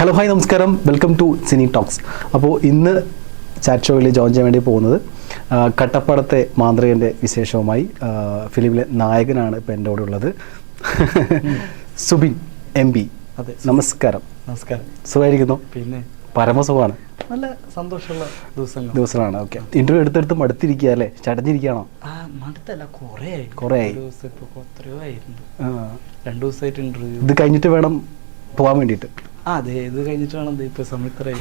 Hello hi നമസ്കാരം, welcome to Sini talks. അപ്പോൾ ഇന്ന് ചാറ്റ് ഷോയിൽ ജോയിൻ ചെയ്യാൻ വേണ്ടി പോകുന്നത് കട്ടപ്പടത്തെ മാന്ത്രികൻ്റെ വിശേഷവുമായി ഫിലിമിലെ നായകനാണ് ഇപ്പോൾ എൻ്റെ കൂടെ ഉള്ളത്. സുബിൻ MP. അതെ, നമസ്കാരം. നമസ്കാരം. സുഖമായിരിക്കുന്നു? പിന്നെ പരമസുഖമാണ്. നല്ല സന്തോഷമുള്ള ദിവസമാണ്. ഓക്കെ, ഇൻ്റർവ്യൂ എടുത്തെടുത്ത് മടുത്തിരിക്കുക അല്ലേ? ചടഞ്ഞിരിക്കുകയാണോ? മടുത്തല്ല, കുറേ ആയി. 2 ദിവസമായിട്ട് ഇന്റർവ്യൂ. ഇത് കഴിഞ്ഞിട്ട് വേണം പോകാൻ വേണ്ടിയിട്ട്. അതെ, ഇത് കഴിഞ്ഞിട്ട് വേണം ഇപ്പോൾ സമയത്ത്.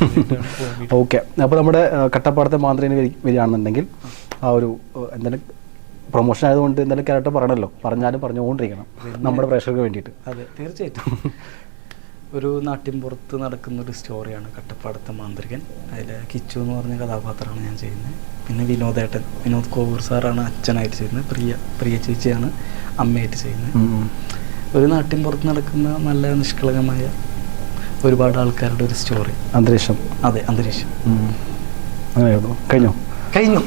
ഓക്കെ, അപ്പോൾ നമ്മുടെ കട്ടപ്പാടത്തെ മാന്ത്രികന് വരികയാണെന്നുണ്ടെങ്കിൽ ആ ഒരു എന്തായാലും പ്രൊമോഷൻ ആയതുകൊണ്ട് എന്തായാലും ക്യാരക്ടർ പറയണമല്ലോ, പറഞ്ഞാലും പറഞ്ഞുകൊണ്ടിരിക്കണം നമ്മുടെ പ്രേക്ഷകർക്ക് വേണ്ടിയിട്ട്. അതെ, തീർച്ചയായിട്ടും. ഒരു നാട്ടിൻപുറത്ത് നടക്കുന്നൊരു സ്റ്റോറിയാണ് കട്ടപ്പാടത്തെ മാന്ത്രികൻ. അതിൽ കിച്ചു എന്ന് പറഞ്ഞ കഥാപാത്രമാണ് ഞാൻ ചെയ്യുന്നത്. പിന്നെ വിനോദ് കോവൂർ സാറാണ് അച്ഛനായിട്ട് ചെയ്യുന്നത്. പ്രിയ ചേച്ചിയാണ് അമ്മയായിട്ട് ചെയ്യുന്നത്. ഒരു നാട്ടിൻപുറത്ത് നടക്കുന്ന നല്ല നിഷ്കളങ്കമായ ഒരുപാട് ആൾക്കാരുടെ ഒരു സ്റ്റോറി, അന്തരീക്ഷം. അതെ, അന്തരീക്ഷം. കഴിഞ്ഞു.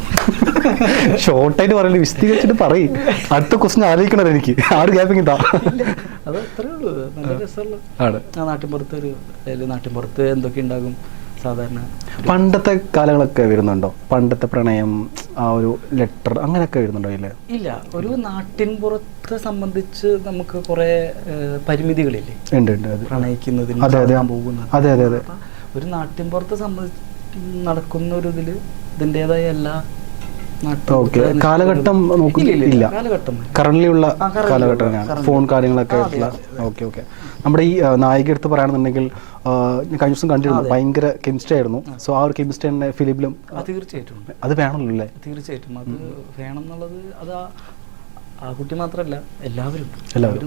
ഷോർട്ടായിട്ട് പറയല്ലേ, വിശദീകരിച്ചിട്ട് പറയും. അടുത്ത ക്വസ്റ്റ്യൻ ആലോചിക്കണത് എനിക്ക്. ഗ്യാപ്പിംഗ് ഇതാ. അത് അത്രേ ഉള്ളൂ. നല്ല രസമുള്ള ആ നാട്ടിൻപുറത്ത് എന്തൊക്കെ ഉണ്ടാകും സാധാരണ. പണ്ടത്തെ കാലങ്ങളൊക്കെ വരുന്നുണ്ടോ? പണ്ടത്തെ പ്രണയം, ആ ഒരു ലെറ്റർ അങ്ങനെയൊക്കെ വരുന്നുണ്ടോ? ഇല്ല. ഒരു നാട്ടിൻപുറത്തെ സംബന്ധിച്ച് നമുക്ക് കുറെ പരിമിതികളില്ലേ? ഉണ്ട്. പ്രണയിക്കുന്നതിന് അതെ. ഒരു നാട്ടിൻപുറത്തെ സംബന്ധിച്ച് നടക്കുന്ന ഒരു ഇതിൻ്റെതായ എല്ലാ കാലഘട്ടം നോക്കില്ല. കറന്റ്ലി ഉള്ള കാലഘട്ടം, ഫോൺ കാര്യങ്ങളൊക്കെ ആയിട്ടുള്ള. ഓക്കെ. നമ്മുടെ ഈ നായിക എടുത്ത് പറയുകയാണെന്നുണ്ടെങ്കിൽ കഴിഞ്ഞ ദിവസം കണ്ടിരുന്നു, ഭയങ്കര കെമിസ്ട്രി ആയിരുന്നു. സോ ആ ഒരു കെമിസ്ട്രി തന്നെ ഫിലിമിലും തീർച്ചയായിട്ടും അത് വേണമല്ലോ അല്ലേ? തീർച്ചയായിട്ടും അത് വേണം എന്നുള്ളത്. അത് ആ കുട്ടി മാത്രമല്ല, എല്ലാവരും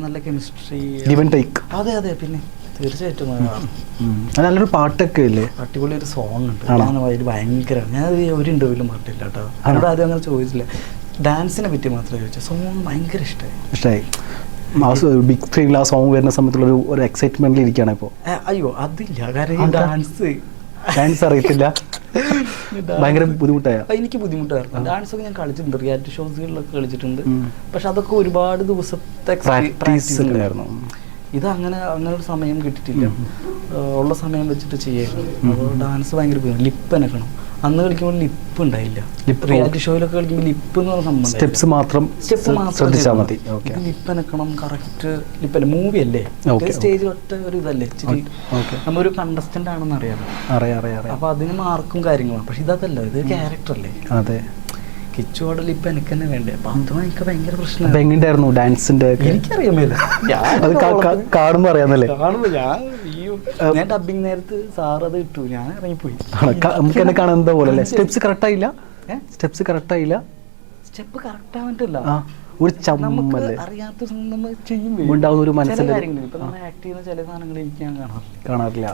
നല്ല കെമിസ്ട്രി. അതെ, പിന്നെ തീർച്ചയായിട്ടും. നല്ലൊരു പാട്ടൊക്കെ ഇല്ലേ? അടിപൊളി ഒരു സോങ് ഉണ്ട്. അതിൽ ഭയങ്കര, ഞാൻ ഒരു ഇന്റർവ്യൂവിലും പാട്ടില്ല കേട്ടോ. അതിനോട് ആദ്യം അങ്ങനെ ചോദിച്ചില്ല, ഡാൻസിനെ പറ്റി മാത്രമേ ചോദിച്ചു. സോങ് ഭയങ്കര ഇഷ്ടമായി. ബിഗ് സ്ക്രീനിൽ ആ സോങ് വരുന്ന സമയത്തുള്ള ഒരു എക്സൈറ്റ്മെന്റിൽ ഇരിക്കുകയാണ് ഇപ്പോൾ. അയ്യോ, അതില്ല. കാരണം ഡാൻസ് അറിയത്തില്ല. ഭയങ്കര ബുദ്ധിമുട്ടായ. എനിക്ക് ബുദ്ധിമുട്ടായിരുന്നു. ഡാൻസ് ഒക്കെ ഞാൻ കളിച്ചിട്ടുണ്ട്, റിയാലിറ്റി ഷോസുകളിലൊക്കെ കളിച്ചിട്ടുണ്ട്. പക്ഷെ അതൊക്കെ ഒരുപാട് ദിവസത്തെ പ്രാക്ടീസ് ഉണ്ടായിരുന്നു. ഇത് അങ്ങനെ ഒരു സമയം കിട്ടിയിട്ടില്ല. ഉള്ള സമയം വെച്ചിട്ട് ചെയ്യായിരുന്നു. അപ്പോൾ ഡാൻസ് ഭയങ്കര ലിപ്പ് അനക്കണം. അന്ന് കളിക്കുമ്പോൾ ലിപ്പ് ഉണ്ടായില്ല. റിയാലിറ്റി ഷോയിലൊക്കെ കളിക്കുമ്പോൾ ലിപ്പ് എന്ന് പറഞ്ഞ സംഭവം, സ്റ്റെപ്പ് മാത്രം ശ്രദ്ധിച്ചാൽ മതി. ലിപ്പ് അനക്കണം, കറക്റ്റ് ലിപ്പല്ല. മൂവി അല്ലേ, സ്റ്റേജ് ഒറ്റ ഒരു ഇതല്ലേ, നമ്മളൊരു കണ്ടസ്റ്റന്റ് ആണെന്ന് അറിയാം. അപ്പൊ അതിന് മാർക്കും കാര്യങ്ങളാണ്. പക്ഷെ ഇതല്ല, ഇത് ക്യാരക്ടർ അല്ലേ. അതെ, കിച്ചുവോടെ ലിപ്പ് എനിക്ക് തന്നെ വേണ്ടേ. അപ്പൊ അത് എനിക്ക് ഭയങ്കര പ്രശ്നമാണ്. എങ്ങനെയായിരുന്നു ഡാൻസിന്റെ? എനിക്കറിയാമല്ലോ, കാണുമ്പോ അറിയാന്നല്ലേ. ഞാൻ ഡബിങ് നേരത്ത് സാർ അത് ഇട്ടു, ഞാൻ ഇറങ്ങിപ്പോയി. നമുക്ക് എന്നെ കാണാൻ എന്താ പോലെ സ്റ്റെപ്സ് കറക്റ്റ് ആയില്ല. സ്റ്റെപ്പ് കറക്റ്റ് ആവാനിട്ടല്ല, ഒരു ചമ്മല്ലേ അറിയാത്ത ചെയ്യുമ്പോൾ ഒരു മനസ്സിൽ ഇപ്പൊ നമ്മൾ ആക്ട് ചെയ്യുന്ന ചില സാധനങ്ങൾ എനിക്ക് ഞാൻ കാണാറില്ല.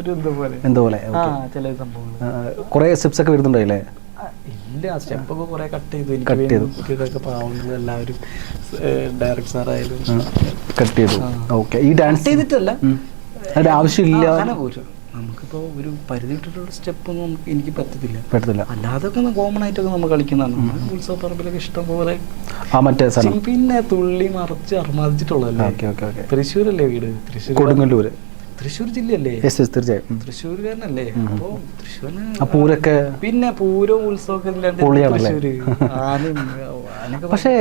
ഒരു എന്താ പോലെ ചില സംഭവങ്ങൾ കുറെ സ്റ്റെപ്സ് ഒക്കെ വരുന്നുണ്ടായില്ലേ? ഇല്ല, സ്റ്റെപ്പൊക്കെ കുറെ കട്ട് ചെയ്തു. ഇതൊക്കെ പാവങ്ങൾ എല്ലാവരും, ഡയറക്ടർ സാറായാലും കട്ട് ചെയ്തു. ഓക്കെ, ഈ ഡാൻസ് ചെയ്തിട്ടല്ല, അതിന്റെ ആവശ്യമില്ല. നമുക്കിപ്പോ ഒരു പരിധി ഇട്ടിട്ടുള്ള സ്റ്റെപ്പ് എനിക്ക് പറ്റത്തില്ല. അല്ലാതൊക്കെ കോമൺ ആയിട്ടൊക്കെ നമ്മൾ കളിക്കുന്നതാണ്. ഉത്സവ പറമ്പിലൊക്കെ ഇഷ്ടം പോലെ. പിന്നെ തുള്ളി മറിച്ച് അർമാദിച്ചിട്ടുള്ളതല്ലേ. തൃശ്ശൂരല്ലേ വീട്? കൊടുങ്ങല്ലൂര്, തൃശ്ശൂർ ജില്ലയല്ലേ? തീർച്ചയായും തൃശ്ശൂരുകാരനല്ലേ. അപ്പൊ പൂരൊക്കെ, പിന്നെ പൂരവും ഉത്സവമൊക്കെ. പക്ഷേ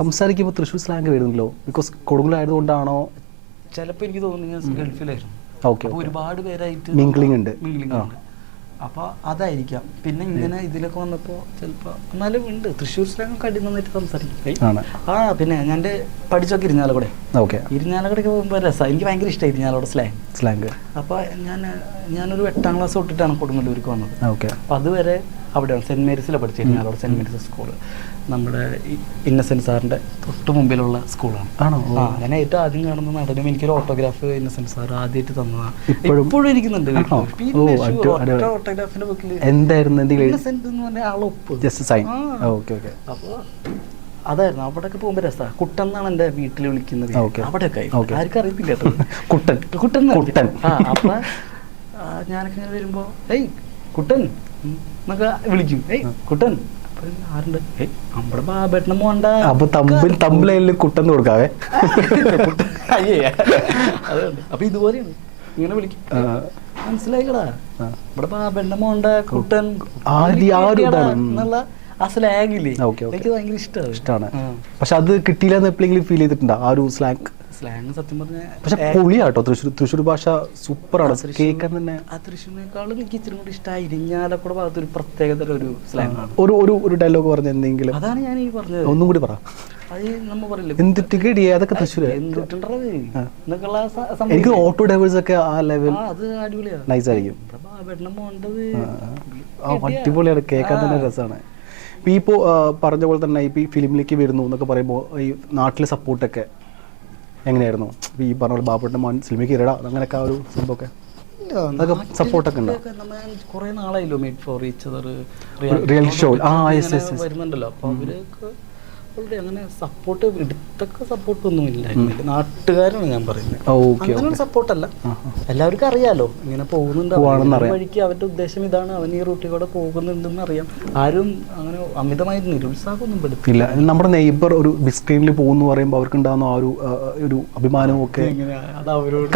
സംസാരിക്കുമ്പോൾ തൃശ്ശൂർ സ്ലാങ് വരുന്നല്ലോ. ബിക്കോസ് കൊടുങ്ങല്ലൂർ ആയതുകൊണ്ടാണോ? ചിലപ്പോ എനിക്ക് തോന്നുന്നു ഞാൻ ഗൾഫിലായിരുന്നു. ഒരുപാട് പേരായിട്ട് മിംഗ്ലിംഗ് ഉണ്ട്. അപ്പൊ അതായിരിക്കാം. പിന്നെ ഇങ്ങനെ ഇതിലൊക്കെ വന്നപ്പോ ചിലപ്പോ എന്നാലും ഉണ്ട് തൃശ്ശൂർ സ്ലാങ് ഒക്കെ അടി നന്നായിട്ട് സംസാരിക്കും. പിന്നെ ഞാൻ പഠിച്ചൊക്കെ ഇരിഞ്ഞാലക്കുടയ്ക്ക് പോകുമ്പോൾ രസം. എനിക്ക് ഭയങ്കര ഇഷ്ടമായി ഇരിഞ്ഞാലോടെ സ്ലാങ്. അപ്പൊ ഞാനൊരു 8ാം ക്ലാസ് തൊട്ടിട്ടാണ് കൊടുങ്ങല്ലൂർക്ക് വന്നത്. അപ്പൊ അതുവരെ അവിടെയാണ് സെന്റ് മേരീസിലാണ് പഠിച്ചത്. ഇരിഞ്ഞാലോട് സെന്റ് മേരീസ് സ്കൂള് നമ്മുടെ ഇന്നസെന്റ് സാറിന്റെ തൊട്ട് മുമ്പിലുള്ള സ്കൂളാണ്. ഞാൻ ഏറ്റവും ആദ്യം കാണുന്ന നടനും എനിക്കൊരു ഓട്ടോഗ്രാഫ് ഇന്നസെന്റ് സാർ ആദ്യമായിട്ട് തന്നതാണ്. ഇപ്പോഴും ഇരിക്കുന്നുണ്ട്. പിന്നെ ഓട്ടോഗ്രാഫിന്റെ ബുക്കിൽ ഇന്നസെന്റ് എന്ന് പറഞ്ഞ ആളൊപ്പ്. അപ്പൊ അതായിരുന്നു. അവിടെയൊക്കെ പോകുമ്പോ രസമാണ്. കുട്ടൻ എന്നാണ് എന്റെ വീട്ടിൽ വിളിക്കുന്നത്. അവിടെയൊക്കെ ആർക്കും അറിയത്തില്ല കുട്ടൻ. അപ്പൊ ഞാനൊക്കെ ഇങ്ങനെ വരുമ്പോ ഏയ് കുട്ടൻ എന്നൊക്കെ വിളിക്കും. ഏയ് കുട്ടൻ ആരുണ്ട്? നമ്മുടെ ബാബേട്ടനെ പോണ്ട. അപ്പൊ തമ്പിൽ കുട്ടെന്ന് കൊടുക്കാവേ. അതുകൊണ്ട് അപ്പൊ ഇതുപോലെയാണ്. ഇങ്ങനെ വിളിക്കും, മനസ്സിലായിക്കടാ ഇവിടെ ബാബന്റെ മോണ്ട കുട്ടൻ എന്നുള്ള ആ സ്ലാങ്ങില്ലേ, എനിക്ക് ഭയങ്കര ഇഷ്ടമാണ്. പക്ഷെ അത് കിട്ടിയില്ലെന്ന് എപ്പോഴെങ്കിലും ഫീൽ ചെയ്തിട്ടുണ്ടോ ആ ഒരു സ്ലാങ്? സത്യം പറഞ്ഞ പക്ഷെ പൊളിയാട്ടോ, തൃശ്ശൂർ ഭാഷ സൂപ്പറാണ് കേൾക്കാൻ തന്നെ. ആ തൃശ്ശൂരിനേക്കാളും എനിക്ക് ഇച്ചിരി കൂടി ഇഷ്ടമായി ഇരിഞ്ഞാലക്കുട ഭാഗത്ത് ഒരു പ്രത്യേകതര ഒരു സ്ലാങ് ആണ്. ഒരു ഡയലോഗ് പറഞ്ഞ എന്തെങ്കിലും? അതാണ് ഞാൻ ഈ പറഞ്ഞത്, ഒന്നും കൂടി പറ. അത് നമ്മ പറയില്ലേ എന്തിട്ട് അതൊക്കെ തൃശ്ശൂർ. എനിക്ക് ഓട്ടോ ഡ്രൈവേഴ്സ് ഒക്കെ ആ ലെവൽ അത് അടിപൊളിയാണ്, നൈസ് ആയിരിക്കും. അടിപൊളിയാണ്, കേൾക്കാൻ തന്നെ രസമാണ്. ഇപ്പം ഇപ്പോൾ പറഞ്ഞ പോലെ തന്നെ ഇപ്പോൾ ഈ ഫിലിമിലേക്ക് വരുന്നു എന്നൊക്കെ പറയുമ്പോൾ ഈ നാട്ടിലെ സപ്പോർട്ടൊക്കെ എങ്ങനെയായിരുന്നു? ഈ പറഞ്ഞ പോലെ ബാബുട്ടൻ്റെ മോൻ സിനിമയ്ക്ക് ഇരടാ അങ്ങനെയൊക്കെ ആ ഒരു സംഭവമൊക്കെ അതൊക്കെ സപ്പോർട്ടൊക്കെ ഉണ്ടോ? കുറേ നാളായല്ലോ made for each other reality show വരുന്നുണ്ടല്ലോ, അപ്പോൾ അവരൊക്കെ അങ്ങനെ സപ്പോർട്ട് എടുത്തൊക്കെ സപ്പോർട്ടൊന്നും ഇല്ലായിരുന്നില്ല. നാട്ടുകാരാണ് ഞാൻ പറയുന്നത്, അങ്ങനെ സപ്പോർട്ടല്ല. എല്ലാവർക്കും അറിയാലോ ഇങ്ങനെ പോകുന്നുണ്ട്, വഴിക്ക് അവരുടെ ഉദ്ദേശം ഇതാണ്, അവൻ ഈ റൂട്ടിൽ കൂടെ പോകുന്നുണ്ടെന്ന് അറിയാം. ആരും അങ്ങനെ അമിതമായി നിരുത്സാഹമൊന്നും പെടുത്തില്ല. നമ്മുടെ നെയ്ബർ ഒരു ബിഗ് സ്ക്രീനിൽ പോകുന്നു പറയുമ്പോൾ അവർക്കുണ്ടാകുന്ന ആ ഒരു അഭിമാനവും ഒക്കെ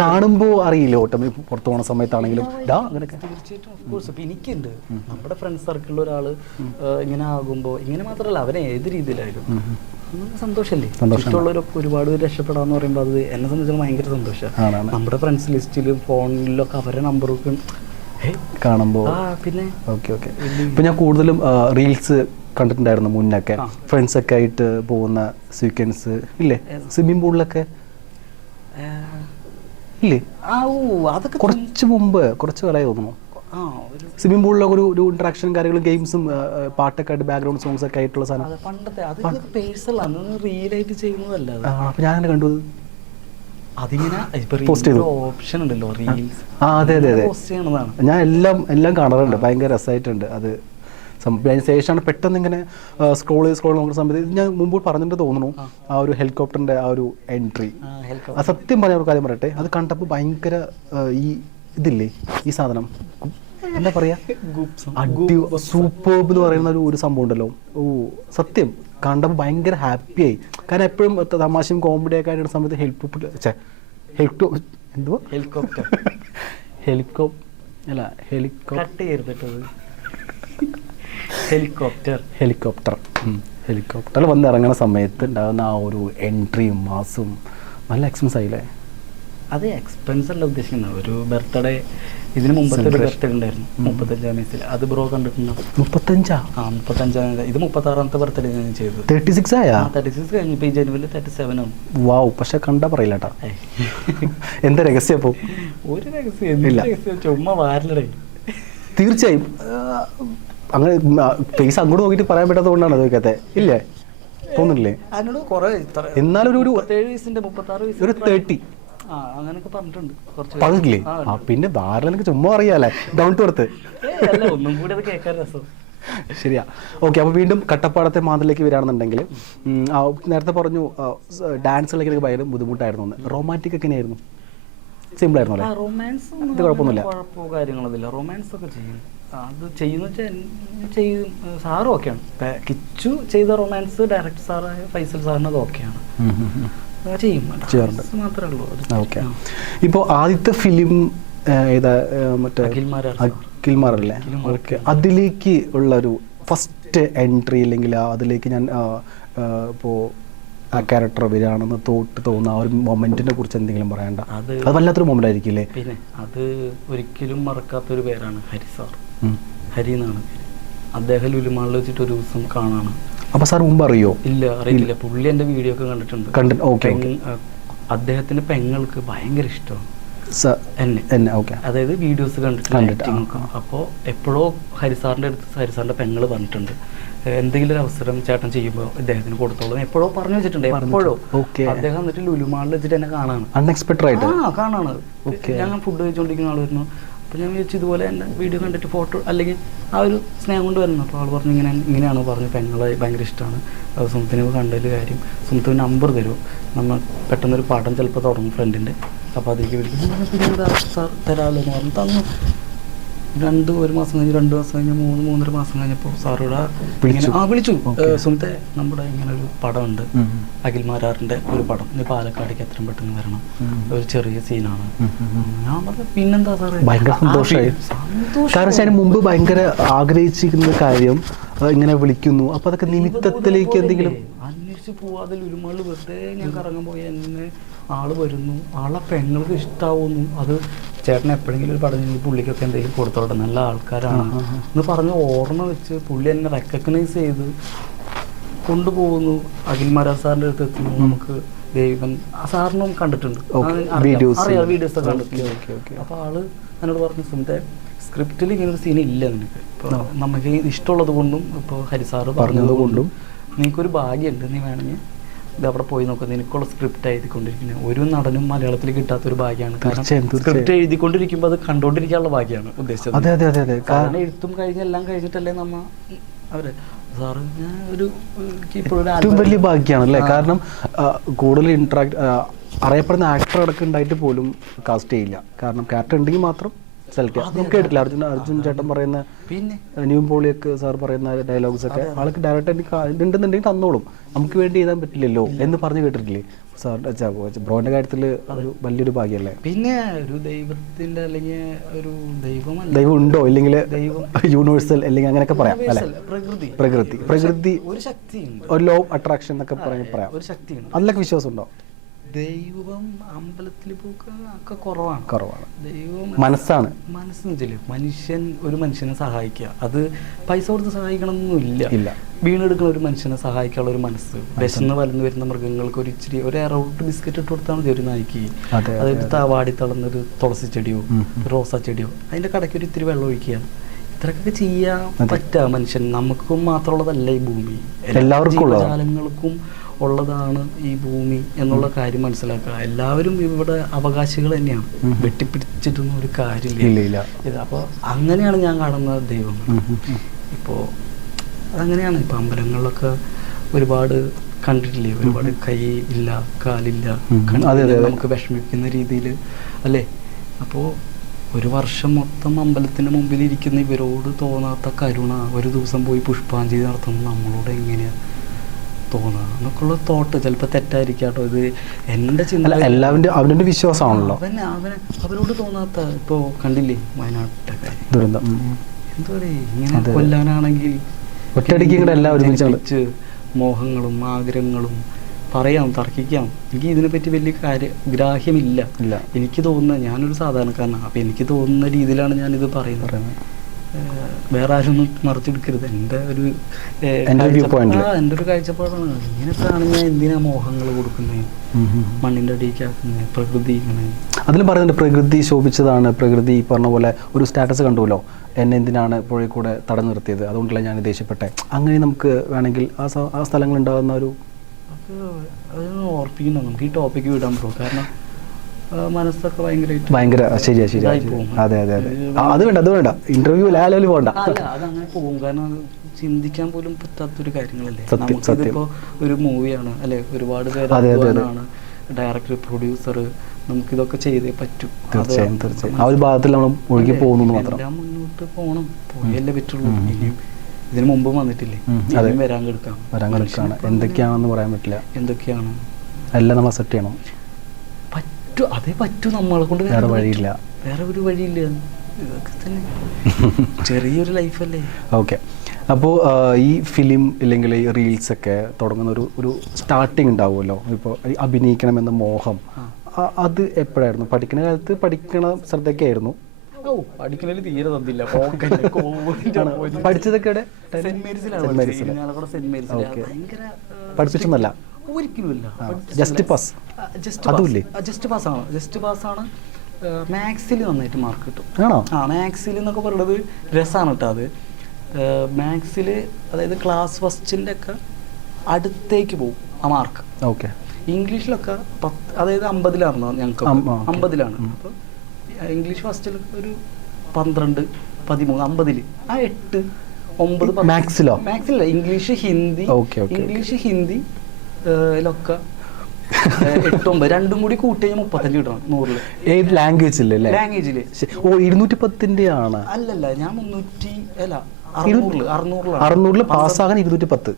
കാണുമ്പോൾ അറിയില്ല. ഓട്ടം പുറത്തു പോകുന്ന സമയത്താണെങ്കിലും തീർച്ചയായിട്ടും ഓഫ്കോഴ്സ്. ഇപ്പം എനിക്കുണ്ട് നമ്മുടെ ഫ്രണ്ട് സർക്കിളിൽ ഒരാൾ ഇങ്ങനെ ആകുമ്പോൾ, ഇങ്ങനെ മാത്രമല്ല അവനെ ഏത് രീതിയിലായാലും സന്തോഷമല്ലേ. ഇഷ്ടമുള്ളവരൊക്കെ ഒരുപാട് പേര് രക്ഷപ്പെടാന്ന് പറയുമ്പോൾ അത് എന്നെ സംബന്ധിച്ചാൽ ഭയങ്കര സന്തോഷമാണ്. നമ്മുടെ ഫ്രണ്ട്സ് ലിസ്റ്റിലും ഫോണിലൊക്കെ അവരുടെ നമ്പറൊക്കെ കാണുമ്പോൾ പിന്നെ ഓക്കെ. ഇപ്പം ഞാൻ കൂടുതലും റീൽസ് കണ്ടിട്ടുണ്ടായിരുന്നു മുന്നൊക്കെ, ഫ്രണ്ട്സൊക്കെ ആയിട്ട് പോകുന്ന സീക്വൻസ് ഇല്ലേ സ്വിമ്മിംഗ് പൂളിലൊക്കെ ഇല്ലേ? അതൊക്കെ കുറച്ച് മുമ്പ്, കുറച്ച് കാലമായി തോന്നുന്നു, സ്വിമ്മിംഗ് പൂളിലൊക്കെ ഒരു ഇന്ററാക്ഷൻ കാര്യങ്ങളും ഗെയിംസും പാട്ടൊക്കെ ആയിട്ട് ബാക്ക്ഗ്രൗണ്ട് സോങ്സ് ഒക്കെ ആയിട്ടുള്ള സാധനം. പണ്ടത്തെ പേഴ്സണലാണ്, റിയലായിട്ട് ചെയ്യുന്നതല്ല. അപ്പൊ ഞാൻ അങ്ങനെ കണ്ടു അതിങ്ങനെ ഓപ്ഷൻ ഉണ്ടല്ലോ റീൽസ്. അതെ ഞാൻ എല്ലാം കാണാറുണ്ട്, ഭയങ്കര രസമായിട്ടുണ്ട് അത്. അതിന് ശേഷമാണ് പെട്ടെന്ന് ഇങ്ങനെ സ്ക്രോൾ നോക്കുന്ന സമയത്ത് ഞാൻ മുമ്പ് പറഞ്ഞിട്ട് തോന്നുന്നു ആ ഒരു ഹെലികോപ്റ്ററിന്റെ ആ ഒരു എൻട്രി. ആ സത്യം പറഞ്ഞ ഒരു കാര്യം പറയട്ടെ, അത് കണ്ടപ്പോൾ ഭയങ്കര ഈ ഇതില്ലേ ഈ സാധനം എന്താ പറയാ, സൂപ്പർബ് എന്ന് പറയുന്ന ഒരു സംഭവം ഉണ്ടല്ലോ. സത്യം കണ്ടപ്പോൾ ഭയങ്കര ഹാപ്പിയായി. കാരണം എപ്പോഴും തമാശയും കോമഡി ഒക്കെ ആയിട്ടുള്ള സമയത്ത് ഹെലികോപ്റ്ററിൽ വന്ന് ഇറങ്ങുന്ന സമയത്ത് ഉണ്ടാകുന്ന ആ ഒരു എൻട്രിയും മാസും നല്ല എക്സ്പെൻസ് ആയില്ലേ? അത് എക്സ്പെൻസ് അല്ല ഉദ്ദേശിക്കുന്നത്. ഒരു ബർത്ത്ഡേ ഇതിന് മുമ്പത്തെ ഒരു ബർത്ത്ഡേ ഉണ്ടായിരുന്നു 35-ാം വയസ്സിൽ, അത് ബ്രോ കണ്ടിട്ടുണ്ടോ? 35-ാം, ഇത് 36ാമത്തെ ബർത്ത്ഡേ ഞാൻ ചെയ്തത്. 36 കഴിഞ്ഞു, ഇപ്പൊ ഈ ജനുവരി 37 ആണ്. വാവ്. പക്ഷെ കണ്ടാ പറയില്ല കേട്ടോ എന്താ രഹസ്യം? അപ്പൊ ഒരു രഹസ്യം ചുമ്മാ വാരലടേ. തീർച്ചയായും അങ്ങനെ ഫേസ് അങ്ങോട്ട് നോക്കിയിട്ട് പറയാൻ പറ്റാത്തത് കൊണ്ടാണ് അതൊക്കെ ഇല്ലേ, തോന്നുന്നില്ലേ? എന്നാലും ഒരു 30 അങ്ങനൊക്കെ പറഞ്ഞിട്ടുണ്ട്. പറഞ്ഞില്ലേ? പിന്നെ ധാരാളം ചുമ്മാ അറിയാല്ലേ, ഡൗൺ ടു എർത്ത്. ഒന്നും കൂടി അത് കേൾക്കാൻ രസം. ശരിയാ. ഓക്കെ. അപ്പോൾ വീണ്ടും കട്ടപ്പാടത്തെ മാതിലേക്ക് വരികയാണെന്നുണ്ടെങ്കിൽ നേരത്തെ പറഞ്ഞു ഡാൻസുകളൊക്കെ ഭയങ്കര ബുദ്ധിമുട്ടായിരുന്നു. റൊമാൻറ്റിക് ഒക്കെ എങ്ങനെയായിരുന്നു? സിമ്പിൾ ആയിരുന്നു അല്ലേ? റൊമാൻസ് ഇത് കുഴപ്പമൊന്നുമില്ല, കുഴപ്പമോ കാര്യങ്ങളൊന്നുമില്ല. റൊമാൻസ് ഒക്കെ ചെയ്യും, അത് ചെയ്യുന്ന വെച്ചാൽ ചെയ്യും. സാറും ഓക്കെയാണ്. കിച്ചു ചെയ്ത റൊമാൻസ് ഡയറക്ടർ സാറായ ഫൈസൽ സാറിന് അത് ഓക്കെയാണ്, ചെയ്യാറുണ്ട് മാത്രമേ ഉള്ളൂ. ഓക്കെ. ഇപ്പോൾ ആദ്യത്തെ ഫിലിം ഏതാ? മറ്റേ അഖിൽമാരല്ലേ? ഓക്കെ. അതിലേക്ക് ഉള്ള ഒരു ഫസ്റ്റ് എൻട്രി അല്ലെങ്കിൽ അതിലേക്ക് ഞാൻ ഇപ്പോൾ ആ ക്യാരക്ടർ വരികയാണെന്ന് തോന്നുന്ന ആ ഒരു മൊമെന്റിനെ കുറിച്ച് എന്തെങ്കിലും പറയണ്ട? അത് വല്ലാത്തൊരു മൊമെന്റ് ആയിരിക്കില്ലേ? പിന്നെ അത് ഒരിക്കലും മറക്കാത്തൊരു പേരാണ് ഹരി സാർ. ഹരി എന്നാണ് പേര്. അദ്ദേഹം ലുലുമാളിൽ വെച്ചിട്ട് ഒരു ദിവസം കാണാണ്. അപ്പൊ സാർ മുമ്പ് അറിയോ? ഇല്ല, അറിയില്ല. പുള്ളി എന്റെ വീഡിയോ ഒക്കെ കണ്ടിട്ടുണ്ട്. അദ്ദേഹത്തിന്റെ പെങ്ങൾക്ക് ഭയങ്കര ഇഷ്ടമാണ് എന്നെ. അതായത് വീഡിയോസ് കണ്ടിട്ട്. അപ്പോൾ എപ്പോഴോ ഹരിസാറിന്റെ അടുത്ത് ഹരിസാറിന്റെ പെങ്ങള് പറഞ്ഞിട്ടുണ്ട്, എന്തെങ്കിലും ഒരു അവസരം ചേട്ടൻ ചെയ്യുമ്പോൾ ഇദ്ദേഹത്തിന് കൊടുത്തോളൂ എപ്പോഴോ പറഞ്ഞു വെച്ചിട്ടുണ്ട്. എപ്പോഴോ അദ്ദേഹം എന്നിട്ട് ലുലുമാളിൽ വെച്ചിട്ട് എന്നെ കാണാണ്, അൺഎക്സ്പെക്ടഡ് ആയിട്ട് കാണാണ്. ഞാൻ ഫുഡ് കഴിച്ചുകൊണ്ടിരിക്കുന്ന ആൾ വരുന്നു. അപ്പോൾ ഞാൻ വിചാരിച്ചു ഇതുപോലെ എൻ്റെ വീഡിയോ കണ്ടിട്ട് ഫോട്ടോ അല്ലെങ്കിൽ ആ ഒരു സ്നേഹം കൊണ്ട് വരുന്നു. അപ്പോൾ ആൾ പറഞ്ഞു ഇങ്ങനെയാണ് പറഞ്ഞു, പെങ്ങളെ ഭയങ്കര ഇഷ്ടമാണ്, സുമത്തിന് കണ്ടതിൽ കാര്യം സുമത്തിന് നമ്പർ തരുമോ, നമ്മൾ പെട്ടെന്നൊരു പാഠം ചിലപ്പോൾ തുടങ്ങും ഫ്രണ്ടിൻ്റെ, അപ്പോൾ അതിലേക്ക് വിളിക്കും സാർ തരാമല്ലോ എന്ന് പറഞ്ഞു തന്നു. ഒരു മാസം കഴിഞ്ഞ് 2 മാസം കഴിഞ്ഞ് 3-3.5 മാസം കഴിഞ്ഞപ്പോൾ സാറിവിടെ വിളിച്ചു സുമത്തെ നമ്മുടെ ഇങ്ങനെ ഒരു പടമുണ്ട്, അഖിൽ മാരാറിന്റെ ഒരു പടം, ഇനി പാലക്കാടേക്ക് എത്രയും പെട്ടെന്ന് വരണം, ഒരു ചെറിയ സീനാണ്. ഞാൻ പറഞ്ഞു പിന്നെന്താ സാറേ, ഭയങ്കര സന്തോഷമായി. കാരണം ഞാൻ മുമ്പ് ഭയങ്കര ആഗ്രഹിച്ചിരുന്ന കാര്യം ഇങ്ങനെ വിളിക്കുന്നു, അപ്പൊ അതൊക്കെ നിമിത്തത്തിലേക്ക് എന്തെങ്കിലും അന്വേഷിച്ച് പോവാതിൽ ഒരുമാള് വെറുതെ ഞാൻ കറങ്ങാൻ പോയി എന്നെ ആള് വരുന്നു, ആളെ പെങ്ങൾക്ക് ഇഷ്ടാവുന്നു. അത് ചേട്ടൻ എപ്പോഴെങ്കിലും ഒരു പടം പുള്ളിക്കൊക്കെ എന്തെങ്കിലും കൊടുത്തോട്ടെ, നല്ല ആൾക്കാരാണ് എന്ന് പറഞ്ഞ് ഓർമ്മ വെച്ച് പുള്ളി എന്നെ റെക്കഗ്നൈസ് ചെയ്ത് കൊണ്ടുപോകുന്നു. അഖിൽ മാരാർ സാറിൻ്റെ അടുത്ത് എത്തുന്നു. നമുക്ക് ദൈവൻ സാറിനും കണ്ടിട്ടുണ്ട്, വീഡിയോസ് കണ്ടിട്ടുണ്ട്. അപ്പോൾ ആള് എന്നോട് പറഞ്ഞു, സുമത്തെ സ്ക്രിപ്റ്റിൽ ഇങ്ങനെ ഒരു സീൻ ഇല്ല നിനക്ക്, ഇപ്പോൾ നമുക്ക് ഇഷ്ടമുള്ളത് കൊണ്ടും ഇപ്പോൾ ഹരിസാറ് പറഞ്ഞത് കൊണ്ടും നിനക്കൊരു ഭാഗ്യമുണ്ട്, നീ വേണമെങ്കിൽ ഇത് അവിടെ പോയി നോക്കുക, നിനക്കുള്ള സ്ക്രിപ്റ്റ് എഴുതിക്കൊണ്ടിരിക്കുന്നത് ഒരു നടനും മലയാളത്തിൽ കിട്ടാത്തൊരു ഭാഗ്യമാണ്. കാരണം സ്ക്രിപ്റ്റ് എഴുതിക്കൊണ്ടിരിക്കുമ്പോൾ അത് കണ്ടോണ്ടിരിക്കാനുള്ള ഭാഗ്യമാണ് ഉദ്ദേശിച്ചത്. കാരണം എഴുത്തും കഴിഞ്ഞ് എല്ലാം കഴിഞ്ഞിട്ടല്ലേ നമ്മ അവര് സാറ് ഞാൻ ഒരു ഏറ്റവും വലിയ ഭാഗ്യമാണ് അല്ലേ. കാരണം കൂടുതൽ അറിയപ്പെടുന്ന ആക്ടർ അടക്കം ഉണ്ടായിട്ട് പോലും കാസ്റ്റ് ചെയ്യില്ല. കാരണം ക്യാരക്ടർ ഉണ്ടെങ്കിൽ മാത്രം സെലക്ട് ചെയ്യാം. നമുക്ക് കേട്ടില്ല അർജുൻ ചേട്ടൻ പറയുന്ന, പിന്നെ നിവിൻ പോളിയൊക്കെ സാർ പറയുന്ന ഡയലോഗ്സ് ഒക്കെ ആൾക്ക് ഡയറക്റ്റ് ഉണ്ടെന്നുണ്ടെങ്കിൽ തന്നോളും, നമുക്ക് വേണ്ടി എഴുതാൻ പറ്റില്ലല്ലോ എന്ന് പറഞ്ഞ് കേട്ടിട്ടില്ലേ സാർ? ബ്രോന്റെ കാര്യത്തിൽ ഒരു വലിയൊരു ഭാഗ്യമല്ലേ. പിന്നെ ഒരു ദൈവത്തിന്റെ അല്ലെങ്കിൽ ഒരു ദൈവം ഉണ്ടോ ഇല്ലെങ്കിൽ യൂണിവേഴ്സൽ അല്ലെങ്കിൽ അങ്ങനെയൊക്കെ പറയാം അല്ലെ. പ്രകൃതി ഒരു ശക്തിയുണ്ട്, ഒരു ലോ അട്രാക്ഷൻ എന്നൊക്കെ പറയാം. ഒരു ശക്തിയുണ്ട്. അതിലൊക്കെ വിശ്വാസം ഉണ്ടോ? ദൈവം അമ്പലത്തിൽ ഒക്കെ കുറവാണ്. ദൈവം മനസ്സെന്ന് വെച്ചാല് ഒരു മനുഷ്യനെ സഹായിക്കുക, അത് പൈസ കൊടുത്ത് സഹായിക്കണമെന്നൊന്നുമില്ല. വീണെടുക്കുന്ന ഒരു മനുഷ്യനെ സഹായിക്കാനുള്ള ഒരു മനസ്സ്, വിശന്ന് വലന്നു വരുന്ന മൃഗങ്ങൾക്ക് ഒരു ഇച്ചിരി ഒരു എറൗട്ട് ബിസ്ക്കറ്റ് ഇട്ട് കൊടുത്താൽ മതി ഒരു നായ്ക്ക്. അതായത് വാടി തളർന്നൊരു തുളസി ചെടിയോ റോസാ ചെടിയോ അതിന്റെ കടയ്ക്ക് ഒരു ഇത്തിരി വെള്ളം ഒഴിക്കുക, ഇത്രയൊക്കെ ചെയ്യാൻ പറ്റുക മനുഷ്യൻ. നമുക്കും മാത്രമുള്ളതല്ല ഈ ഭൂമി, എല്ലാവർക്കും ജീവജാലങ്ങൾക്കും ഉള്ളതാണ് ഈ ഭൂമി എന്നുള്ള കാര്യം മനസ്സിലാക്കുക. എല്ലാവരും ഇവിടെ അവകാശികൾ തന്നെയാണ്, വെട്ടിപ്പിടിച്ചിട്ടൊന്നും ഒരു കാര്യമില്ല. അപ്പോൾ അങ്ങനെയാണ് ഞാൻ കാണുന്ന ദൈവം. ഇപ്പോൾ അങ്ങനെയാണ്. ഇപ്പോൾ അമ്പലങ്ങളിലൊക്കെ ഒരുപാട് കണ്ടിട്ടില്ലേ, ഒരുപാട് കൈ ഇല്ല കാലില്ല, നമുക്ക് വിഷമിക്കുന്ന രീതിയിൽ അല്ലേ. അപ്പോൾ ഒരു വർഷം മൊത്തം അമ്പലത്തിന് മുമ്പിൽ ഇരിക്കുന്ന ഇവരോട് തോന്നാത്ത കരുണ ഒരു ദിവസം പോയി പുഷ്പാഞ്ജലി നടത്തുന്നത് നമ്മളോട് എങ്ങനെയാണ് തോന്നുക എന്നൊക്കെയുള്ള തോട്ട് ചിലപ്പോൾ തെറ്റായിരിക്കാട്ടോ. ഇത് എൻ്റെ ചിന്ത, എല്ലാവരുടെ അവരുടെ വിശ്വാസമാണല്ലോ. അവരോട് തോന്നാത്ത ഇപ്പോൾ കണ്ടില്ലേ വയനാട്ടിലെ കാര്യം, ദുരന്തം എന്താ പറയുക, ഇങ്ങനെ കൊല്ലാനാണെങ്കിൽ ഒറ്റയടിക്ക് മോഹങ്ങളും ആഗ്രഹങ്ങളും പറയാം, തർക്കിക്കാം. എനിക്ക് ഇതിനെപ്പറ്റി വലിയ ഗ്രാഹ്യമില്ല. എനിക്ക് തോന്നുന്ന, ഞാനൊരു സാധാരണക്കാരനാണ്, അപ്പം എനിക്ക് തോന്നുന്ന രീതിയിലാണ് ഞാനിത് പറയുന്നത്. വേറെ ആരൊന്നും മറിച്ചെടുക്കരുത്. എൻ്റെ ഒരു കാഴ്ചപ്പാടാണ്. ഇങ്ങനത്തെ ആണ് ഞാൻ എന്തിനാ മോഹങ്ങൾ കൊടുക്കുന്നത്, മണ്ണിൻ്റെ അടിയിലാക്കുന്നത്, പ്രകൃതി ഇങ്ങനെ. അതിലും പറയുന്നുണ്ട് പ്രകൃതി ശോഭിച്ചതാണ്, പ്രകൃതി പറഞ്ഞ പോലെ ഒരു സ്റ്റാറ്റസ് കണ്ടുവല്ലോ, എന്നെ എന്തിനാണ് പുഴയിൽ കൂടെ തടഞ്ഞു നിർത്തിയത്, അതുകൊണ്ടല്ല ഞാൻ ദേഷ്യപ്പെട്ടെ. അങ്ങനെ നമുക്ക് വേണമെങ്കിൽ ആ സ്ഥലങ്ങൾ ഉണ്ടാകുന്ന ഒരു അതൊന്നും ഓർപ്പിക്കണം. നമുക്ക് ഈ ടോപ്പിക്ക് വിടാൻ പറ്റും. കാരണം മനസ്സൊക്കെ ഭയങ്കര ശരിയാ. അതെ അത് വേണ്ട ഇന്റർവ്യൂ ലെവലിൽ പോകണ്ട. അതങ്ങനെ പോകും. കാരണം ചിന്തിക്കാൻ പോലും പറ്റാത്തൊരു കാര്യങ്ങളല്ലേ. നമുക്കിതിപ്പോ ഒരു മൂവിയാണ് അല്ലെ, ഒരുപാട് പേരാണ് ഡയറക്ടർ, പ്രൊഡ്യൂസർ, നമുക്കിതൊക്കെ ചെയ്തേ പറ്റൂ. തീർച്ചയായും ആ ഒരു ഭാഗത്തിൽ നമ്മൾ ഒഴുകി പോകുന്നു മാത്രം. മുന്നോട്ട് പോകണം, പോയല്ലേ പറ്റുള്ളൂ. ഇനിയും ഇതിനു മുമ്പ് വന്നിട്ടില്ലേ, വരാൻ കിടക്കാണ്. എന്തൊക്കെയാണെന്ന് പറയാൻ പറ്റില്ല. എന്തൊക്കെയാണ് എല്ലാം നമ്മൾ അക്സെപ്റ്റ് ചെയ്യണം. അതേ പറ്റൂ, നമ്മളെ കൊണ്ട് വേറെ വഴിയില്ല, വേറെ ഒരു വഴിയില്ല. ഇതൊക്കെ തന്നെ ചെറിയൊരു ലൈഫല്ലേ. ഓക്കെ. അപ്പോൾ ഈ ഫിലിം ഇല്ലെങ്കിൽ ഈ റീൽസ് ഒക്കെ തുടങ്ങുന്ന ഒരു സ്റ്റാർട്ടിങ് ഉണ്ടാവുമല്ലോ. ഇപ്പോൾ അഭിനയിക്കണമെന്ന മോഹം, അത് എപ്പോഴായിരുന്നു? പഠിക്കുന്ന കാലത്ത് പഠിക്കണ ശ്രദ്ധയൊക്കെ ആയിരുന്നു? പഠിക്കുന്നതിൽ തീരെ തന്നില്ല. പഠിച്ചതൊക്കെ പഠിപ്പിച്ചൊന്നല്ല, ഒരിക്കലുമില്ല. Just pass. ജസ്റ്റ് പാസ്സാണ്. മാത്സിൽ നന്നായിട്ട് മാർക്ക് കിട്ടും. ആണോ? മാത്സിൽ എന്നൊക്കെ പറയുന്നത് രസമാണ് കേട്ടോ. അത് മാത്സിൽ അതായത് ക്ലാസ് ഫസ്റ്റിൻ്റെ ഒക്കെ അടുത്തേക്ക് പോകും ആ മാർക്ക്. ഓക്കെ. ഇംഗ്ലീഷിലൊക്കെ അതായത് 50-ലായിരുന്നു ഞങ്ങൾക്ക്, 50-ലാണ്. അപ്പോൾ ഇംഗ്ലീഷ് ഫസ്റ്റിൽ ഒരു 12, 13, 50-ൽ ആ 8, 9. മാത്സിലോ? മാത്സിലല്ല, ഇംഗ്ലീഷ് ഹിന്ദി. ഇംഗ്ലീഷ് ഹിന്ദി ലൊക്കെ 8, 9 രണ്ടും കൂടി കൂട്ടി കഴിഞ്ഞാൽ 35 കിട്ടണം 100-ല്. ഏത് ലാംഗ്വേജില്ലേ? ലാംഗ്വേജില്. ഓ 210 ആണ്. അല്ലല്ല, ഞാൻ 600-ല് പാസ്സാകാൻ 210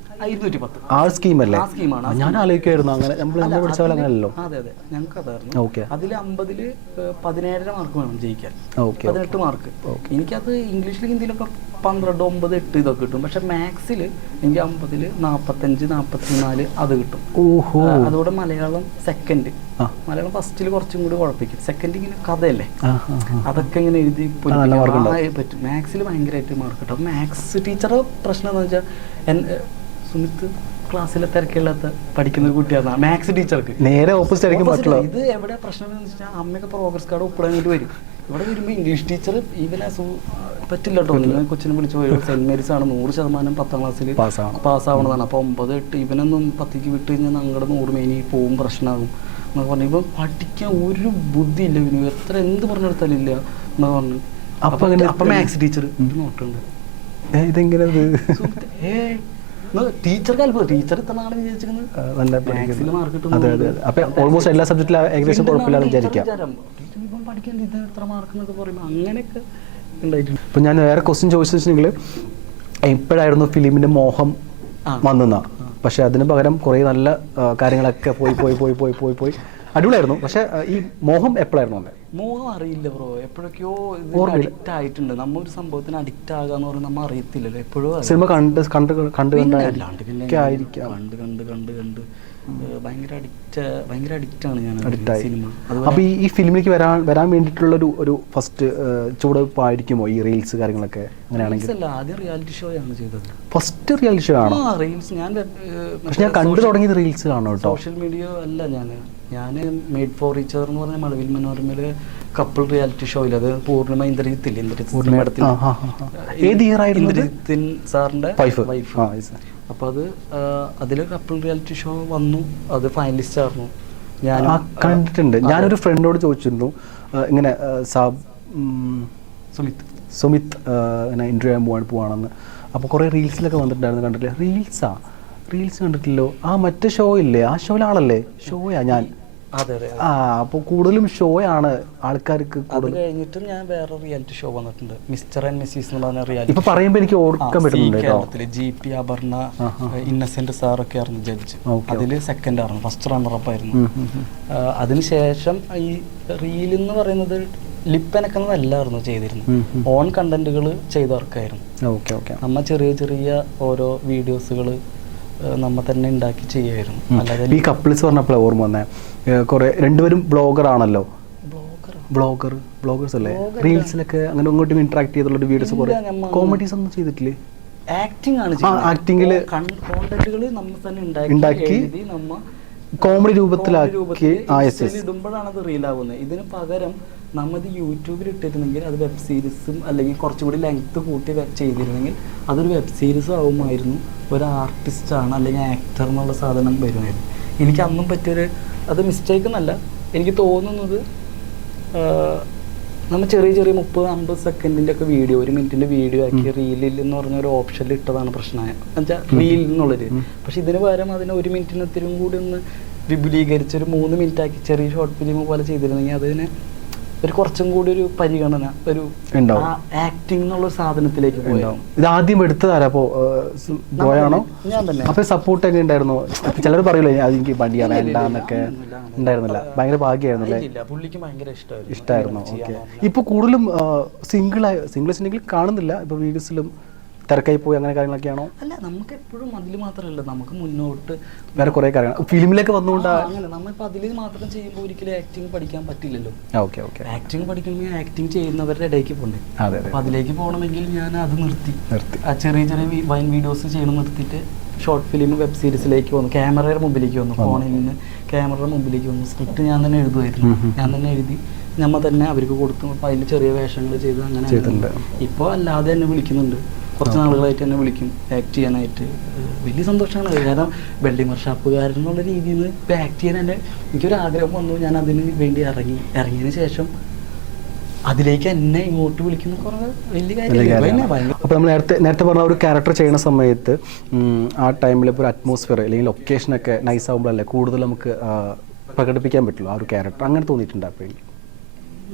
ആ സ്കീമല്ലേ? ഞാൻ ആലോചിക്കുമായിരുന്നു അങ്ങനെ നമ്മൾ പഠിച്ച പോലെ അങ്ങനെയല്ലോ. അതെ ഞങ്ങൾക്ക് അതായിരുന്നു. അതിൽ 50-ല് 17.5 മാർക്ക് വേണം ജയിക്കാൻ. 18 മാർക്ക്. എനിക്കത് ഇംഗ്ലീഷിലും ഹിന്ദിയിലൊക്കെ 12, 9, 8 ഇതൊക്കെ കിട്ടും. പക്ഷെ മാത്സിൽ എനിക്ക് 50-ല് 45, 44 അത് കിട്ടും. അതോടെ മലയാളം സെക്കൻഡ്. മലയാളം ഫസ്റ്റിൽ കുറച്ചും കൂടി കുഴപ്പിക്കും. സെക്കൻഡ് ഇങ്ങനെ കഥയല്ലേ, അതൊക്കെ ഇങ്ങനെ എഴുതി പറ്റും. മാത്സിൽ ഭയങ്കരമായിട്ട് മാർക്ക് കിട്ടും. മാത്സ് ടീച്ചറെ പ്രശ്നം എന്ന് വെച്ചാൽ സുമിത്ത് ക്ലാസ്സിലെ തിരക്കില്ലാത്ത പഠിക്കുന്ന കുട്ടിയാണ് മാത്സ് ടീച്ചർക്ക്. നേരെ ഓപ്പോസിറ്റ് ആയിരിക്കും. ഇത് എവിടെ പ്രശ്നം എന്ന് വെച്ചാൽ അമ്മയൊക്കെ പ്രോഗ്രസ് കാർഡ് ഒപ്പിടാനായിട്ട് വരും. ഇവിടെ വരുമ്പോൾ ഇംഗ്ലീഷ് ടീച്ചർ ഇവനെ പറ്റില്ല കേട്ടോ, കൊച്ചിനെ വിളിച്ചു പോയി സെന്റ് മേരീസ് ആണ് 100% 10ാം ക്ലാസ്സിൽ പാസ്സാവണതാണ്. അപ്പോൾ 9, 8 ഇവനൊന്നും 10ക്ക് വിട്ട് കഴിഞ്ഞാൽ ഞങ്ങളുടെ 100 മേനി പോവും, പ്രശ്നമാകും എന്നൊക്കെ പറഞ്ഞു. ഇപ്പം പഠിക്കാൻ ഒരു ബുദ്ധി ഇല്ല ഇവന്, എത്ര എന്ത് പറഞ്ഞെടുത്താലില്ല എന്നൊക്കെ പറഞ്ഞു. അപ്പം മാത്സ് ടീച്ചർ നോട്ടുണ്ട് ഇതെങ്ങനെ ടീച്ചർക്ക് അത്ഭുതം. ടീച്ചർ ഇത്ര നാളെ വിചാരിച്ചിരിക്കുന്നത് മാർക്ക് കിട്ടും. ഓൾമോസ്റ്റ് എല്ലാ സബ്ജക്റ്റിലും ഏകദേശം കുഴപ്പമില്ലാതെ വിചാരിക്കാം. ഇപ്പം പഠിക്കാൻ ഇത് എത്ര മാർക്ക് എന്നൊക്കെ പറയുമ്പോൾ അങ്ങനെയൊക്കെ ഉണ്ടായിട്ടുണ്ട്. ഇപ്പം ഞാൻ വേറെ ക്വസ്റ്റ്യൻ ചോദിച്ചിട്ടുണ്ടെങ്കിൽ എപ്പോഴായിരുന്നു ഫിലിമിൻ്റെ മോഹം വന്നെന്നാ. പക്ഷെ അതിന് പകരം കുറേ നല്ല കാര്യങ്ങളൊക്കെ പോയി അടിപൊളിയായിരുന്നു. പക്ഷെ ഈ മോഹം എപ്പോഴായിരുന്നു വന്നത്? മോഹം അറിയില്ല ബ്രോ, എപ്പോഴൊക്കെയോ അഡിക്റ്റ് ആയിട്ടുണ്ട്. നമ്മ ഒരു സംഭവത്തിന് അഡിക്റ്റ് ആകാന്ന് പറഞ്ഞാൽ നമ്മൾ അറിയത്തില്ലല്ലോ. എപ്പോഴും സിനിമ കണ്ട് ഭയങ്കര അഡിക്റ്റാണ് ഞാൻ സിനിമ. അപ്പൊ ഈ ഫിലിമിലേക്ക് വരാൻ വേണ്ടിയിട്ടുള്ള ഒരു ഫസ്റ്റ് ചുവടുവെപ്പായിരിക്കുമോ ഈ റീൽസ് കാര്യങ്ങളൊക്കെ? അങ്ങനെയാണെങ്കിൽ ആദ്യം റിയാലിറ്റി ഷോ ആണ് ചെയ്തത്. ഫസ്റ്റ് റിയാലിറ്റി ഷോ ആണോ? റീൽസ് ഞാൻ കണ്ടു തുടങ്ങിയത് റീൽസ് ആണോ? സോഷ്യൽ മീഡിയ അല്ല. ഞാൻ മെയ്ഡ് ഫോർ ഈച്ച് അതർ എന്ന് പറഞ്ഞ മഴവിൽ മനോരമയില് കപ്പിൾ റിയാലിറ്റി ഷോയിൽ, അത് പൂർണിമ ഇന്ദ്രജിത്തില്ലേ, ഇന്ദ്രജിത്തിൻ സാറിന്റെ വൈഫ്. അപ്പൊ അതില് കപ്പിൾ റിയാലിറ്റി ഷോ വന്നു, അത് ഫൈനലിസ്റ്റ് ആയിരുന്നു. ഞാൻ കണ്ടിട്ടുണ്ട്. ഞാനൊരു ഫ്രണ്ടിനോട് ചോദിച്ചിരുന്നു ഇങ്ങനെ സുമിത്ത് ഇങ്ങനെ ഇന്റർവ്യൂ ചെയ്യാൻ പോവാണെന്ന്. അപ്പോൾ കുറേ റീൽസിലൊക്കെ വന്നിട്ടുണ്ടായിരുന്നു. കണ്ടിട്ടില്ല? റീൽസ് കണ്ടിട്ടില്ലോ? ആ മറ്റേ ഷോ ഇല്ലേ, ആ ഷോയിലാണല്ലേ? ഷോയാ ഞാൻ. അപ്പോൾ കൂടുതലും ഷോയാണ് ആൾക്കാർക്ക്. കഴിഞ്ഞിട്ടും ഞാൻ വേറെ റിയാലിറ്റി ഷോ വന്നിട്ടുണ്ട്, മിസ്റ്റർ ആൻഡ് മിസ്സിസ് എന്ന് പറഞ്ഞ റിയാലിറ്റി. ഇപ്പൊ പറയുമ്പോൾ എനിക്ക് ഓർക്കാൻ പറ്റുന്നുണ്ട്. GP അപർണ, ഇന്നസെന്റ് സാറൊക്കെ ആയിരുന്നു ജഡ്ജ്. അതില് സെക്കൻഡ് ആയിരുന്നു, ഫസ്റ്റ് റണ്ണറപ്പ് ആയിരുന്നു. അതിനുശേഷം ഈ റീൽ എന്ന് പറയുന്നത് ലിപ്പനക്കുന്നതല്ലായിരുന്നു ചെയ്തിരുന്നത്, ഓൺ കണ്ടന്റുകൾ ചെയ്തവർക്കായിരുന്നു. നമ്മ ചെറിയ ചെറിയ ഓരോ വീഡിയോസുകൾ നമ്മ തന്നെ ഉണ്ടാക്കി ചെയ്യായിരുന്നു. അല്ലാതെ ഈ കപ്പിൾസ് പറഞ്ഞപ്പോഴാണ് ഓർമ്മ വന്നേ, കുറെ രണ്ടുപേരും ബ്ലോഗർ ആണല്ലോ. ബ്ലോഗേഴ്സ് അല്ലേ? റീൽസിലൊക്കെ അങ്ങനെ അങ്ങോട്ടും ഇന്ററാക്ട് ചെയ്തുള്ള വീഡിയോസ് കുറെ. കോമഡീസ് ഒന്നും ചെയ്തിട്ടില്ലേ? ആക്ടിംഗ് ആണ്. ആക്ടിങ്ങില് കോണ്ടന്റുകൾ നമ്മൾ തന്നെ ഉണ്ടാക്കി നമ്മ കോമഡി രൂപത്തിലാക്കി ഇടുമ്പോഴാണ് അത് റീലാവുന്നത്. ഇതിന് പകരം നമ്മത് യൂട്യൂബിൽ ഇട്ടിരുന്നെങ്കിൽ അത് വെബ് സീരീസും അല്ലെങ്കിൽ കുറച്ചുകൂടി ലെങ്ത് കൂട്ടി ചെയ്തിരുന്നെങ്കിൽ അതൊരു വെബ് സീരീസും ആവുമായിരുന്നു. ഒരു ആർട്ടിസ്റ്റാണ് അല്ലെങ്കിൽ ആക്ടർ എന്നുള്ള സാധനം വരുമായിരുന്നു. എനിക്ക് അന്നും പറ്റിയൊരു അത് മിസ്റ്റേക്ക് എന്നല്ല, എനിക്ക് തോന്നുന്നത് നമ്മൾ ചെറിയ 30-50 സെക്കൻഡിൻ്റെ ഒക്കെ വീഡിയോ, 1 മിനിറ്റിൻ്റെ വീഡിയോ ആക്കി റീലിൽ എന്ന് പറഞ്ഞ ഒരു ഓപ്ഷനിൽ ഇട്ടതാണ് പ്രശ്നമായ എന്നുവെച്ചാൽ റീൽ എന്നുള്ളത്. പക്ഷെ ഇതിന് പകരം അതിന് 1 മിനിറ്റിന് ഒത്തിരി കൂടി ഒന്ന് വിപുലീകരിച്ച് ഒരു 3 മിനിറ്റ് ആക്കി ചെറിയ ഷോർട്ട് ഫിലിം പോലെ ചെയ്തിരുന്നെങ്കിൽ അതിന് ഒരു കുറച്ചും കൂടി ഒരു പരിഗണന, ഒരു ആക്ടിംഗ് എന്നുള്ള സാധനത്തിലേക്ക് പോയാവും. ഇത് ആദ്യം എടുത്തതാരാ? പോയാണോ? ഞാൻ തന്നെ. അപ്പൊ സപ്പോർട്ട് ഒക്കെ ഉണ്ടായിരുന്നു? ചിലർ പറയൂലേ എനിക്ക് മടിയാ വേണ്ടെന്നൊക്കെ ഉണ്ടായിരുന്നില്ല? ഭയങ്കര ഭാഗ്യമായിരുന്നല്ലേ? പുള്ളിക്ക് ഭയങ്കര ഇഷ്ടമായിരുന്നു. ഓക്കെ. ഇപ്പൊ കൂടുതലും സിംഗിൾസിനെങ്കിലും കാണുന്നില്ല, ഇപ്പൊ വീഡിയോസിലും തിരക്കായി പോയി അങ്ങനെ കാര്യങ്ങളൊക്കെയാണോ? അല്ല, നമുക്ക് എപ്പോഴും അതിൽ മാത്രമല്ല, നമുക്ക് മുന്നോട്ട് വേറെ കുറെ കാര്യങ്ങൾ ഫിലിമിലേക്ക് വന്നുകൊണ്ട് അങ്ങനെ നമ്മളിപ്പോൾ അതിൽ മാത്രം ചെയ്യുമ്പോൾ ഒരിക്കലും ആക്ടിങ് പഠിക്കാൻ പറ്റില്ലല്ലോ. ആക്ടിങ് പഠിക്കണമെങ്കിൽ ആക്ടിങ് ചെയ്യുന്നവരുടെ ഇടയ്ക്ക് പോകണ്ടേ? അപ്പോൾ അതിലേക്ക് പോകണമെങ്കിൽ ഞാൻ അത് നിർത്തി ആ ചെറിയ വൈൻ വീഡിയോസ് ചെയ്യണം നിർത്തിയിട്ട് ഷോർട്ട് ഫിലിം വെബ് സീരീസിലേക്ക് വന്നു. ക്യാമറയുടെ മുമ്പിലേക്ക് വന്നു, ഫോണിൽ നിന്ന് ക്യാമറയുടെ മുമ്പിലേക്ക് വന്നു. സ്ക്രിപ്റ്റ് ഞാൻ തന്നെ എഴുതുമായിരുന്നു, ഞാൻ തന്നെ എഴുതി നമ്മൾ തന്നെ അവർക്ക് കൊടുത്തു. അപ്പോൾ അതിൽ ചെറിയ വേഷങ്ങൾ ചെയ്ത് അങ്ങനെ. ഇപ്പോൾ അല്ലാതെ എന്നെ വിളിക്കുന്നുണ്ട്, കുറച്ച് നാളുകളായിട്ട് എന്നെ വിളിക്കും ആക്ട് ചെയ്യാനായിട്ട്. വലിയ സന്തോഷമാണ്. കാരണം വെള്ളിമർ ഷാപ്പുകാരൻ എന്നുള്ള രീതിയിൽ നിന്ന് ഇപ്പോൾ ആക്ട് ചെയ്യാൻ എൻ്റെ എനിക്കൊരു ആഗ്രഹം വന്നു. ഞാൻ അതിന് വേണ്ടി ഇറങ്ങിയതിന് ശേഷം അതിലേക്ക് എന്നെ ഇങ്ങോട്ട് വിളിക്കുന്ന കുറേ വലിയ കാര്യമില്ല. അപ്പോൾ നമ്മൾ നേരത്തെ പറഞ്ഞ ഒരു ക്യാരക്ടർ ചെയ്യുന്ന സമയത്ത് ആ ടൈമിൽ ഇപ്പോൾ ഒരു അറ്റ്മോസ്ഫിയർ അല്ലെങ്കിൽ ലൊക്കേഷനൊക്കെ നൈസ് ആകുമ്പോഴല്ലേ കൂടുതൽ നമുക്ക് പ്രകടിപ്പിക്കാൻ പറ്റുള്ളൂ ആ ഒരു ക്യാരക്ടർ. അങ്ങനെ തോന്നിയിട്ടുണ്ട് അപ്പോൾ?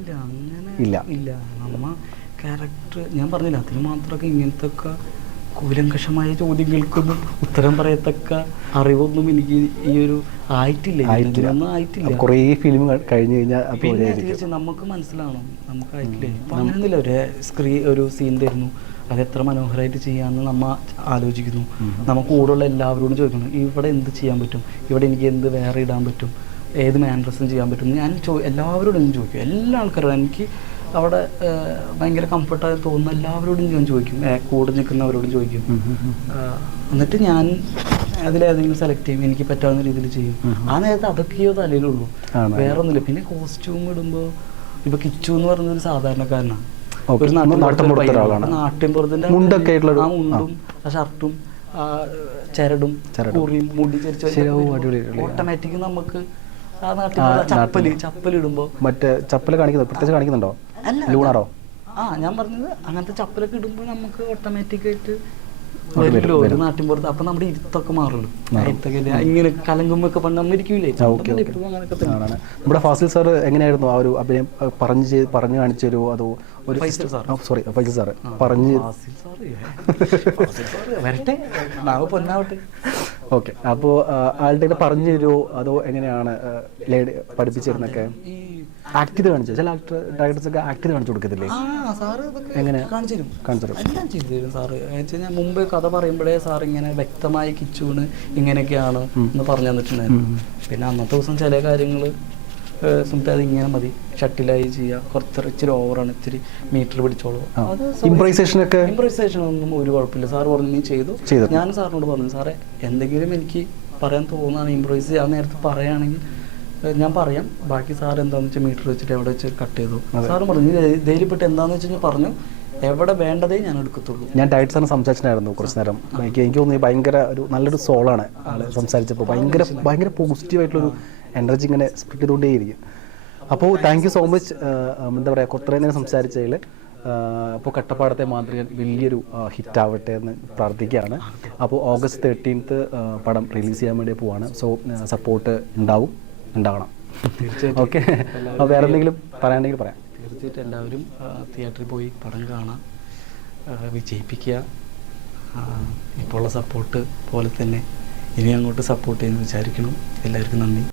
ഇല്ല, അങ്ങനെ ഇല്ല. ഇല്ല. നമ്മ ക്യാരക്ടർ ഞാൻ പറഞ്ഞില്ല, അതിന് മാത്രമൊക്കെ ഇങ്ങനത്തെ ഒക്കെ കൂലങ്കഷമായ ചോദ്യങ്ങൾക്കൊന്നും ഉത്തരം പറയത്തക്ക അറിവൊന്നും എനിക്ക് ഈ ഒരു ആയിട്ടില്ല. കുറേ ഫിലിം കഴിഞ്ഞു കഴിഞ്ഞാൽ തീർച്ചയായും നമുക്ക് മനസ്സിലാവണം, നമുക്കായിട്ടില്ലേ. ഇപ്പം അങ്ങനെയൊന്നുമില്ല, ഒരു സീൻ തരുന്നു, അത് എത്ര മനോഹരമായിട്ട് ചെയ്യാമെന്ന് നമ്മ ആലോചിക്കുന്നു. നമുക്ക് കൂടെയുള്ള എല്ലാവരോടും ചോദിക്കുന്നു, ഇവിടെ എന്ത് ചെയ്യാൻ പറ്റും, ഇവിടെ എനിക്ക് എന്ത് വേറെ ഇടാൻ പറ്റും, ഏത് മാൻഡ്രസ്സും ചെയ്യാൻ പറ്റും. ഞാൻ എല്ലാവരോടും ചോദിക്കും, എല്ലാ ആൾക്കാരോടും. എനിക്ക് അവിടെ ഭയങ്കര കംഫർട്ടായി തോന്നുന്ന എല്ലാവരോടും ഞാൻ ചോദിക്കും, കൂടെ നിൽക്കുന്നവരോടും ചോദിക്കും. എന്നിട്ട് ഞാൻ അതിലേതെങ്കിലും സെലക്ട് ചെയ്യും, എനിക്ക് പറ്റാവുന്ന രീതിയിൽ ചെയ്യും. ആ നേരത്തെ അതൊക്കെയോ തലയിലുള്ളൂ, വേറെ ഒന്നുമില്ല. പിന്നെ കോസ്റ്റ്യൂം ഇടുമ്പോൾ ഇപ്പൊ കിച്ചു എന്ന് പറയുന്നൊരു സാധാരണക്കാരനാണ്, ഒരു നാട്ടിൻപുറത്തിന്റെ ആ മുണ്ടും ആ ഷർട്ടും ആ ചരടും കുറിയും മുടി ചരിച്ച ഓട്ടോമാറ്റിക് നമുക്ക് ആ നാട്ടിൽ ചപ്പലിടുമ്പോ മറ്റേ ചപ്പല് കാണിക്കുന്നത് പ്രത്യേകിച്ച് കാണിക്കുന്നുണ്ടോ? ലൂണാറോ? ഞാൻ പറഞ്ഞത് അങ്ങനത്തെ ചപ്പലൊക്കെ ഇടുമ്പോൾ നമുക്ക് ഓട്ടോമാറ്റിക് ആയിട്ട് വരുമല്ലോ ഒരു നാട്ടിൻപുറത്ത്. അപ്പൊ നമ്മുടെ ഇരുത്തൊക്കെ മാറുള്ളൂ. ഇങ്ങനെ കലങ്കുമ്പൊക്കെ പണ്ട് നമ്മൾ ഇരിക്കൂലേ. നമ്മുടെ ഫാസിൽ സാർ എങ്ങനെയായിരുന്നു ആ ഒരു അഭിനയം? പറഞ്ഞു കാണിച്ചു തരുമോ അതോ ഒരു ഫൈസൽ സാർ പറഞ്ഞു? പൊന്നാവട്ടെ. ഓക്കെ, അപ്പോൾ ആളുടെ പറഞ്ഞു തരുമോ അതോ എങ്ങനെയാണ് പഠിപ്പിച്ചിരുന്നൊക്കെ? ആക്ട് ചെയ്ത് കാണിച്ചു ചില ഡയറക്ടേഴ്സ് ഒക്കെ ആക്ട് ചെയ്ത് കാണിച്ചു കൊടുക്കത്തില്ലേ? എങ്ങനെ കാണിച്ചു തരും, എല്ലാം ചെയ്തു തരും സാറ്. ഞാൻ മുമ്പ് കഥ പറയുമ്പോഴേ സാർ ഇങ്ങനെ വ്യക്തമായി കിച്ചൂണ് ഇങ്ങനെയൊക്കെയാണ് എന്ന് പറഞ്ഞു തന്നിട്ടുണ്ടായിരുന്നു. പിന്നെ അന്നത്തെ ദിവസം ചില കാര്യങ്ങൾ അത് ഇങ്ങനെ മതി, ഷട്ടിലായി ചെയ്യുക, കുറച്ച് ഇച്ചിരി ഓവറാണ്, ഇച്ചിരി മീറ്റർ പിടിച്ചോളൂ. ഇംപ്രൈസേഷൻ ഒന്നും ഒരു കുഴപ്പമില്ല. സാർ പറഞ്ഞു നീ ചെയ്തു. ഞാൻ സാറിനോട് പറഞ്ഞു, സാറേ എന്തെങ്കിലും എനിക്ക് പറയാൻ തോന്നുകയാണ്, ഇംപ്രൈസ് ചെയ്യാൻ നേരത്തെ പറയുകയാണെങ്കിൽ ഞാൻ പറയാം, ബാക്കി സാർ എന്താണെന്ന് വെച്ചാൽ മീറ്റർ വെച്ചിട്ട് എവിടെ വെച്ച് കട്ട് ചെയ്തു. സാറ് പറഞ്ഞു ധൈര്യപ്പെട്ട് എന്താണെന്ന് വെച്ച് കഴിഞ്ഞാൽ പറഞ്ഞു, എവിടെ വേണ്ടതേ ഞാൻ എടുക്കത്തുള്ളൂ. ഞാൻ ഡയറക്ടർ സാറിന് സംസാരിച്ചിട്ടുണ്ടായിരുന്നു കുറച്ച് നേരം. എനിക്ക് തോന്നി ഭയങ്കര നല്ലൊരു സോളാണ് ആള് സംസാരിച്ചപ്പോൾ. ഭയങ്കര പോസിറ്റീവായിട്ടുള്ളൊരു എനർജി ഇങ്ങനെ സ്പ്രെഡ് ചെയ്തുകൊണ്ടേയിരിക്കും. അപ്പോൾ താങ്ക് യു സോ മച്ച്. എന്താ പറയുക, കുറേ നേരം സംസാരിച്ചതിൽ. അപ്പോൾ കട്ടപ്പാടത്തെ മാന്ത്രികൻ വലിയൊരു ഹിറ്റാവട്ടെ എന്ന് പ്രാർത്ഥിക്കുകയാണ്. അപ്പോൾ August 13th പടം റിലീസ് ചെയ്യാൻ വേണ്ടി പോവാണ്. സോ സപ്പോർട്ട് ഉണ്ടാവണം. തീർച്ചയായിട്ടും. ഓക്കെ, അപ്പോൾ വേറെ എന്തെങ്കിലും പറയാനുണ്ടെങ്കിൽ പറയാം. തീർച്ചയായിട്ടും എല്ലാവരും തിയേറ്ററിൽ പോയി പടം കാണാം, വിജയിപ്പിക്കുക. ഇപ്പോൾ ഉള്ള സപ്പോർട്ട് പോലെ തന്നെ ഇനി അങ്ങോട്ട് സപ്പോർട്ട് ചെയ്യുമെന്ന് വിചാരിക്കണം. എല്ലാവർക്കും നന്ദി.